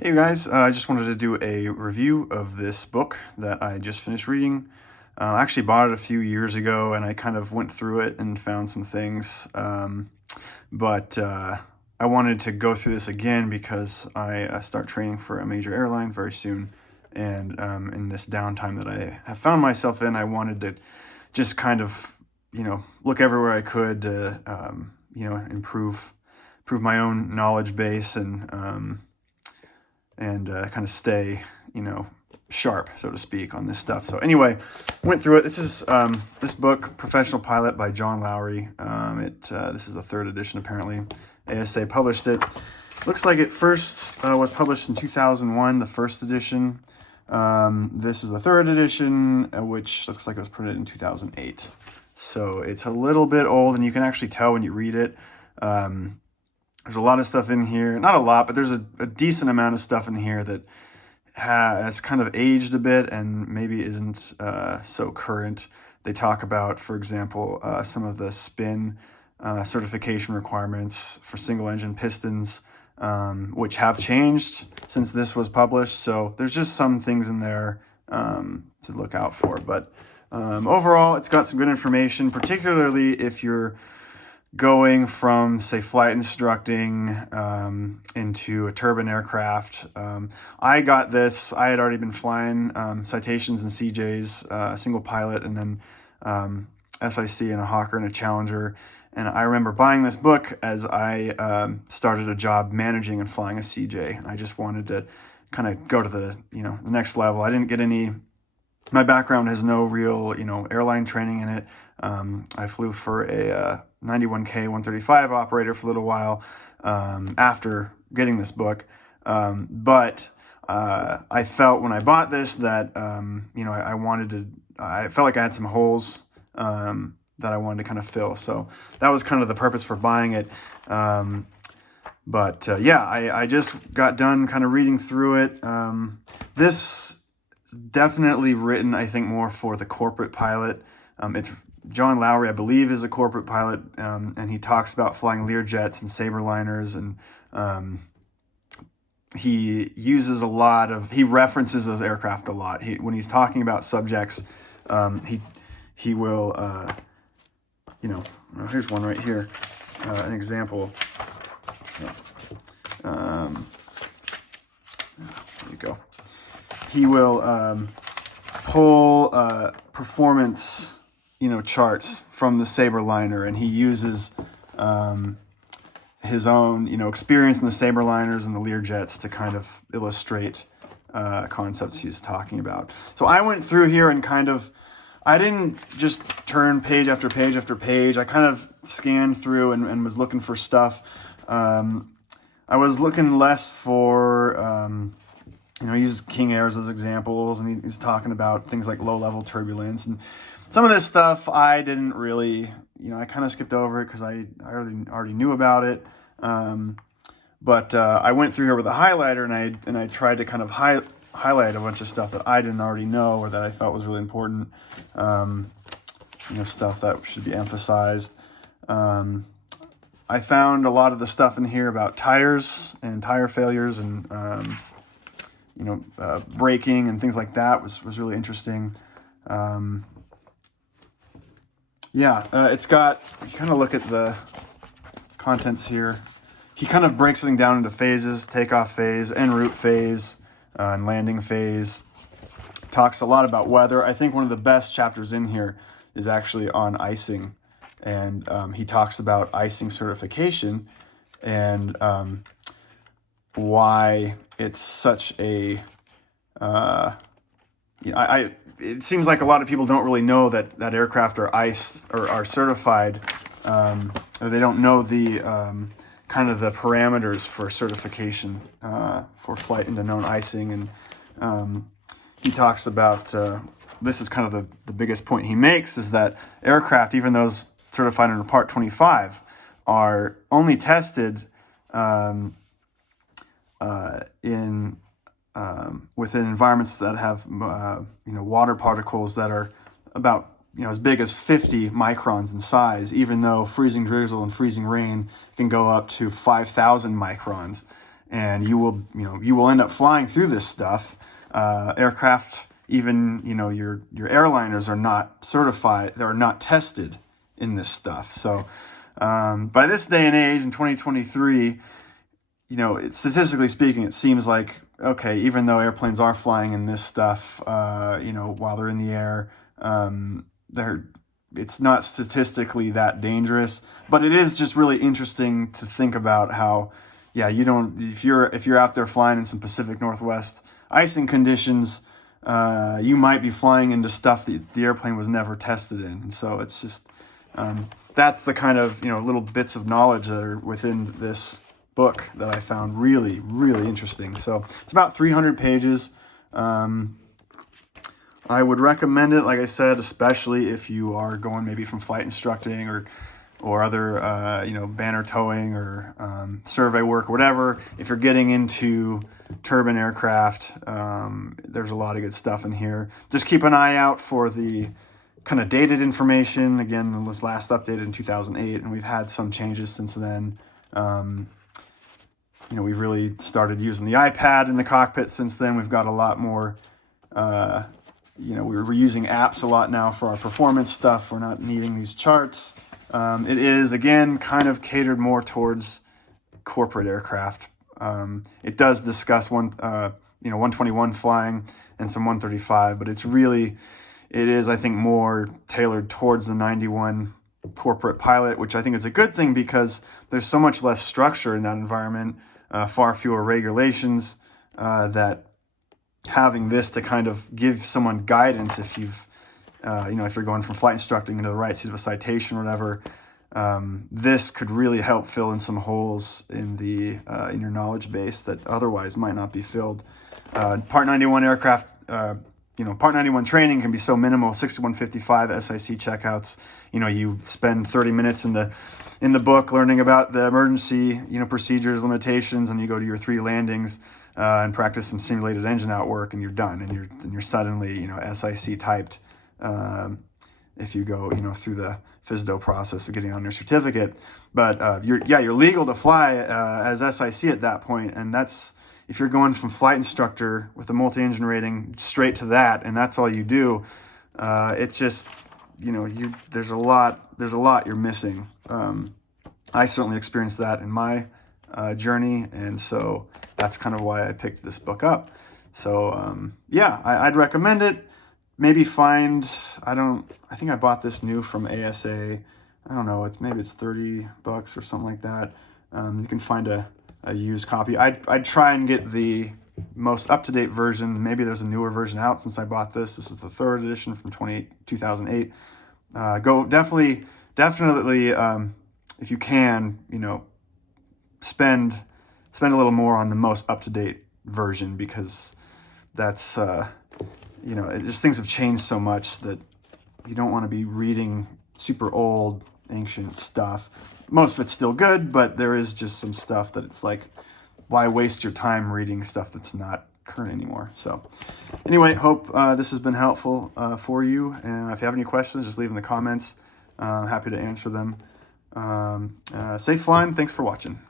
Hey guys, I just wanted to do a review of this book that I just finished reading. I actually bought it a few years ago and I kind of went through it and found some things. But I wanted to go through this again because I start training for a major airline very soon. And in this downtime that I have found myself in, I wanted to just kind of, look everywhere I could to, improve my own knowledge base and kind of stay, sharp, so to speak, on this stuff. So anyway, went through it. This is this book, Professional Pilot by John Lowery. This is the third edition, apparently. ASA published it. Looks like it first was published in 2001, the first edition. This is the third edition, which looks like it was printed in 2008. So it's a little bit old, and you can actually tell when you read it. There's a lot of stuff in here, not a lot, but there's a decent amount of stuff in here that has kind of aged a bit and maybe isn't so current. They talk about, for example, some of the spin certification requirements for single engine pistons, which have changed since this was published. So there's just some things in there to look out for. But overall, it's got some good information, particularly if you're going from, say, flight instructing into a turbine aircraft. I got this. I had already been flying citations and CJs, single pilot, and then SIC and a Hawker and a Challenger. And I remember buying this book as I started a job managing and flying a CJ. And I just wanted to kind of go to the next level. I didn't get any. My background has no real airline training in it. I flew for a 91K 135 operator for a little while after getting this book. But I felt when I bought this that, I felt like I had some holes that I wanted to kind of fill. So that was kind of the purpose for buying it. I just got done kind of reading through it. This is definitely written, I think, more for the corporate pilot. It's John Lowery, I believe, is a corporate pilot, and he talks about flying Learjets and Saberliners, and he uses he references those aircraft a lot. When he's talking about subjects, he will, here's one right here, an example. There you go. He will pull performance charts from the Saberliner, and he uses his own experience in the Saberliners and the Learjets to kind of illustrate concepts he's talking about. So I went through here and I didn't just turn page after page after page. I kind of scanned through and was looking for stuff. I was looking less for he uses King Airs as examples, and he's talking about things like low-level turbulence. And some of this stuff I didn't really, I kind of skipped over it because I already knew about it. But I went through here with a highlighter, and I tried to kind of highlight a bunch of stuff that I didn't already know or that I felt was really important, stuff that should be emphasized. I found a lot of the stuff in here about tires and tire failures and braking and things like that was really interesting. It's got, if you kind of look at the contents here, he kind of breaks everything down into phases: takeoff phase, en route phase, and landing phase. Talks a lot about weather. I think one of the best chapters in here is actually on icing, and he talks about icing certification and why it's such a it seems like a lot of people don't really know that aircraft are iced or are certified, or they don't know the kind of the parameters for certification for flight into known icing. And he talks about this is kind of the biggest point he makes, is that aircraft, even those certified under Part 25, are only tested within environments that have water particles that are about as big as 50 microns in size, even though freezing drizzle and freezing rain can go up to 5,000 microns. and you will end up flying through this stuff. Aircraft, even, your airliners are not certified, they're not tested in this stuff. So by this day and age in 2023, statistically speaking, it seems like, okay, even though airplanes are flying in this stuff, while they're in the air, it's not statistically that dangerous. But it is just really interesting to think about how, if you're out there flying in some Pacific Northwest icing conditions, you might be flying into stuff that the airplane was never tested in. And so it's just, that's the kind of, little bits of knowledge that are within this book that I found really, really interesting. So it's about 300 pages. I would recommend it, like I said, especially if you are going maybe from flight instructing or other, banner towing or survey work or whatever. If you're getting into turbine aircraft, there's a lot of good stuff in here. Just keep an eye out for the kind of dated information. Again, it was last updated in 2008, and we've had some changes since then. We've really started using the iPad in the cockpit since then. We've got a lot more, we're using apps a lot now for our performance stuff. We're not needing these charts. It is, again, kind of catered more towards corporate aircraft. It does discuss 121 flying and some 135, but it is, I think, more tailored towards the 91 corporate pilot, which I think is a good thing because there's so much less structure in that environment, far fewer regulations, that having this to kind of give someone guidance if if you're going from flight instructing into the right seat of a citation or whatever, this could really help fill in some holes in in your knowledge base that otherwise might not be filled. Part 91 aircraft, Part 91 training can be so minimal. 6155 SIC checkouts. You spend 30 minutes in the book learning about the emergency, procedures, limitations, and you go to your 3 landings and practice some simulated engine out work, and you're done, and you're suddenly SIC typed. If you go through the FSDO process of getting on your certificate, but you're legal to fly as SIC at that point, and that's if you're going from flight instructor with a multi-engine rating straight to that, and that's all you do. It's just there's a lot you're missing. I certainly experienced that in my journey, and so that's kind of why I picked this book up. So I'd recommend it. Maybe I think I bought this new from ASA. I don't know, maybe it's $30 or something like that. You can find a used copy. I'd try and get the most up-to-date version. Maybe there's a newer version out since I bought this. This is the 3rd edition from 2008. Go definitely, if you can, spend a little more on the most up-to-date version, because that's just things have changed so much that you don't want to be reading super old, ancient stuff. Most of it's still good, but there is just some stuff that it's like, why waste your time reading stuff that's not current anymore? So anyway, hope this has been helpful for you. And if you have any questions, just leave in the comments. Happy to answer them. Safe flying. Thanks for watching.